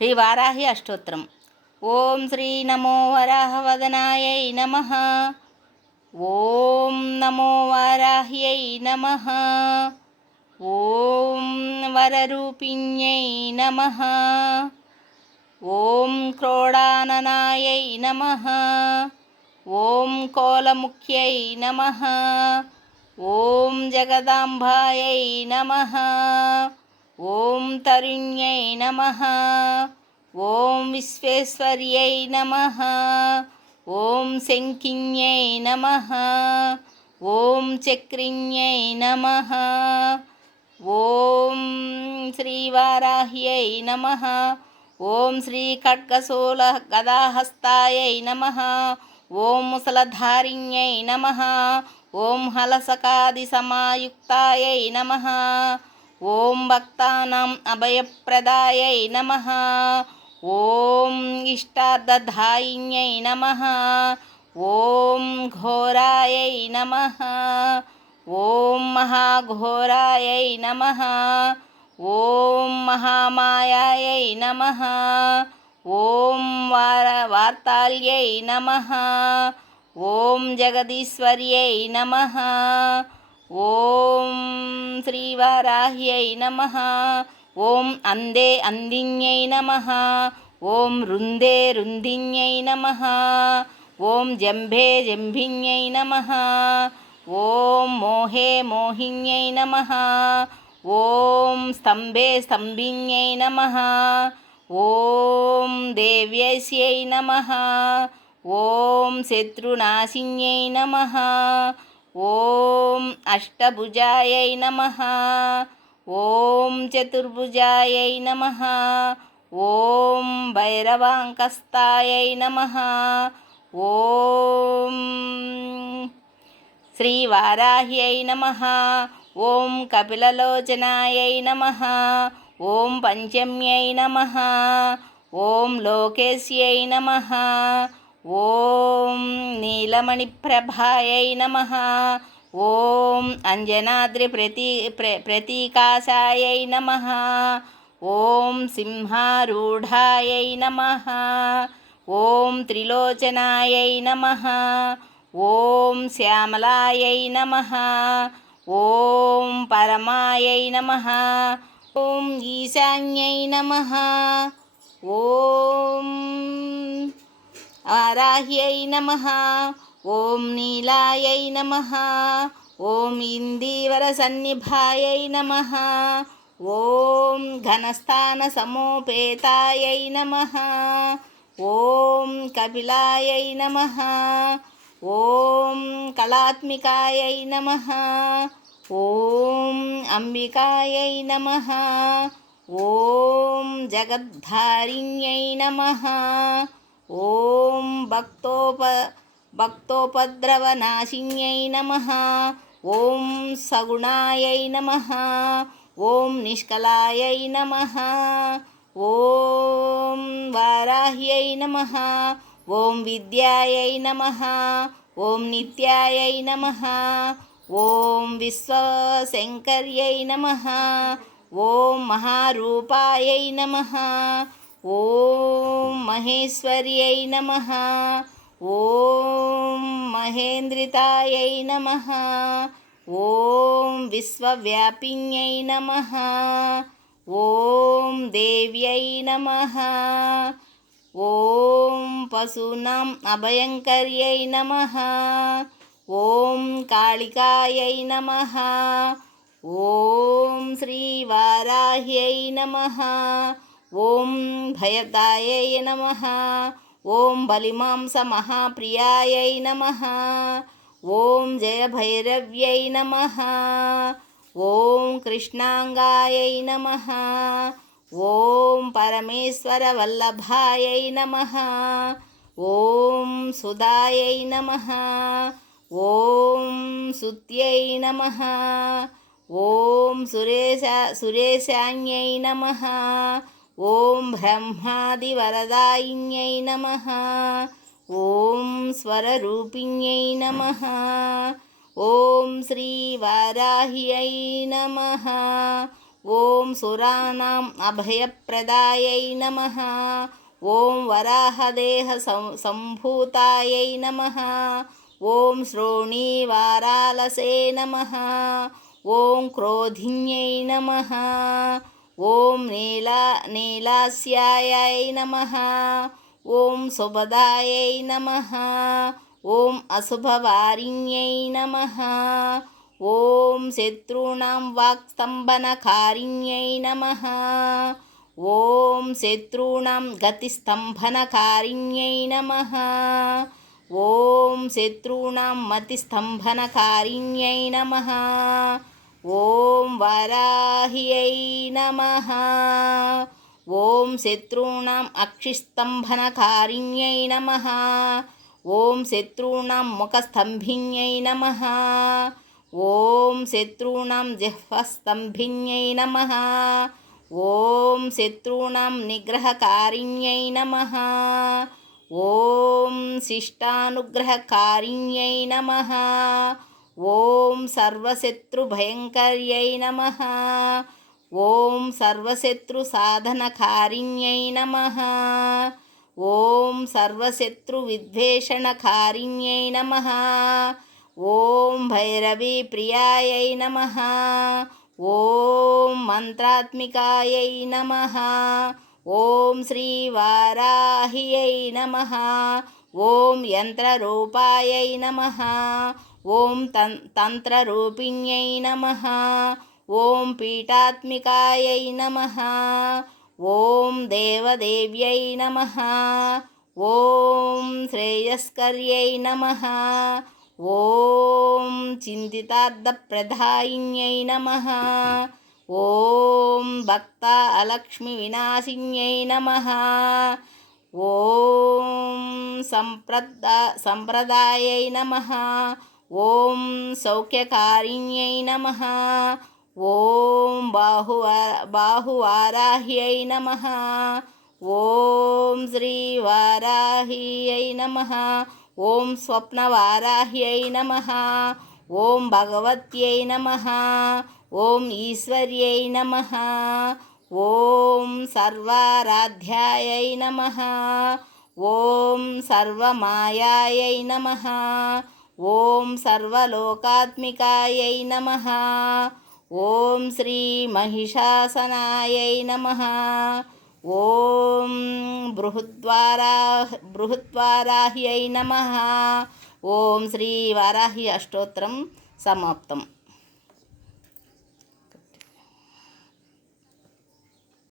శ్రీ వారాహి అష్టోత్తరం. ఓం శ్రీ నమో వరాహవదనాయై నమః. ఓం నమో వారాహ్యై నమః. ఓం వరరూపిణ్యై నమః. ఓం క్రోడాననాయై నమః. ఓం కోలముఖ్యై నమః. ఓం జగదాంబాయై నమః. ఓం తరుణ్యై నమః. ఓం విశ్వేశ్వర్యై నమః. ఓం శంకిన్యై నమః. ఓం చక్రిణ్యై నమః. ఓం శ్రీవారాహ్యై నమః. ఓం శ్రీ ఖడ్గశూల గదాహస్తాయై నమః. ఓం ముసలధారిణ్యై నమః. ఓం హలసకాది సమాయుక్తాయై నమః. ఓం భక్తానాం అభయప్రదాయై నమః. ఓం ఇష్టార్థదాయిన్యై నమః. ఓం ఘోరాయై నమః. ఓం మహాఘోరాయై నమః. ఓం మహామాయాయై నమః. ఓం వార్తాల్యై నమః. ఓం జగదీశ్వర్యై నమః. ఓం శ్రీవారాహ్యై నమః. ఓం అందే అందిన్యై నమః. ఓం రుందే రుందిన్యై నమః. ఓం జంభే జంభిన్యై నమః. ఓం మోహే మోహిన్యై నమః. ఓం స్తంభే స్తంభిన్యై నమః. ఓం దేవ్యస్యై నమః. ఓం శత్రునాశిన్యై నమః. ఓం అష్టభుజాయై నమః. ఓం చతుర్భుజాయై నమః. ఓం భైరవాంకస్తాయై నమః. ఓం శ్రీవారాహ్యై నమః. ఓం కపిలలోచనాయై నమః. ఓం పంచమ్యై నమః. ఓం లోకేశ్యై నమః. ఓం నీలమణిప్రభాయై నమః. ఓం అంజనాద్రి ప్రతీకాశాయై నమః. ఓం సింహారూఢాయై నమః. ఓం త్రిలోచనాయై నమః. ఓం శ్యామలాయై నమః. ఓం పరమాయై నమః. ఓం ఈశాన్యై నమః. ఓం వారాహ్యై నమః. ఓం నీలాయై నమః. ఓం ఇందీవరసన్నిభాయై నమః. ఓం ఘనస్థాన సమోపేతాయై నమః. ఓం కపిలాయై నమః. ఓం కళాత్మికాయై నమః. ఓం అంబికాయై నమః. ఓం జగద్ధారిణ్యై నమః. ఓం భక్తోపద్రవనాశిన్యై నమః. ఓం సగుణాయై నమః. ఓం నిష్కలాయై నమః. ఓం వారాహ్యై నమః. ఓం విద్యాయై నమః. ఓం నిత్యాయై నమః. ఓం విశ్వశంకర్యై నమః. ఓం మహారూపాయై నమః. ఓం మహేశ్వర్యై నమః. ఓం మహేంద్రితాయై నమః. ఓం విశ్వవ్యాపిన్యై నమః. ఓం దేవ్యై నమః. ఓం పశూనాం అభయంకర్యై నమః. ఓం కాళికాయై నమః. ఓం శ్రీవారాహ్యై నమః. ఓం భయదాయై నమః. ఓం బలిమాంసమహాప్రియాయై నమః. ఓం జయభైరవ్యై నమః. ఓం కృష్ణాంగాయై నమః. ఓం పరమేశ్వరవల్లభాయై నమః. ఓం సుధాయై నమః. ఓం సుత్యై నమః. ఓం సురేశాన్యై నమః. ఓం బ్రహ్మాదివరదాయిన్యై నమః. ఓం స్వరరూపిణ్యై నమః. ఓం శ్రీవారాహ్యై నమః. ఓం సురాణం అభయప్రదాయై నమః. ఓం వరాహదేహ సంభూతాయై నమః. ఓం శ్రోణీవారాలసే నమః. ఓం క్రోధిన్యై నమః. ఓం నీలాస్యాయై నమః. ఓం శుభదాయై నమః. ఓం అశుభవారిణ్యై నమః. ఓం శత్రూణాం వాక్స్తంభనకారిణ్యై నమః. ఓం శత్రూణాం గతిస్తంభనకారిణ్యై నమః. ఓం శత్రూణాం మతిస్తంభనకారిణ్యై నమః. ఓం వారాహ్యై నమః. ఓం శత్రూణాం అక్షిస్తంభనకారిణ్యై నమః. ఓం శత్రూణాం ముఖస్తంభిన్యై నమః. ఓం శత్రూణాం జిహ్వస్తంభిన్యై నమః. ఓం శత్రూణాం నిగ్రహకారిణ్యై నమః. ఓం శిష్టానుగ్రహకారిణ్యై నమః. ఓం సర్వశత్రుభయంకర్యై నమః. ఓం సర్వశత్రుసాధనకారిణ్యై నమః. ఓం సర్వశత్రువిద్వేషణకారిణ్యై నమః. ఓం భైరవీ ప్రియాయై నమః. ఓం మంత్రాత్మికాయై నమః. ఓం శ్రీవారాహ్యై నమః. ఓం యంత్రరూపాయై నమః. ఓం తంత్రరూపిణ్యై నమః. ఓం పీఠాత్మికాయై నమః. ఓం దేవదేవ్యై నమః. ఓం శ్రేయస్కర్యై నమః. ఓం చింతితార్థప్రదాయిన్యై నమః. ఓం భక్తాలక్ష్మి వినాశిన్యై నమః. ఓం సంప్రదాయై నమః. ఓం సౌఖ్యకారిణ్యై నమః. ఓం బాహువారాహ్యై నమః. ఓం శ్రీవారాహ్యై నమః. ఓం స్వప్నవారాహ్యై నమః. ఓం భగవత్యై నమః. ఓం ఈశ్వర్యై నమః. ఓం సర్వారాధ్యాయై నమః. ఓం సర్వమాయాయై నమః. ఓం సర్వలోకాత్మికాయై నమః. ఓం శ్రీ మహిషాసనాయై నమః. ఓం బృహద్వారాహ్యై నమః. ఓం శ్రీ వారాహి అష్టోత్తరం సమాప్తం.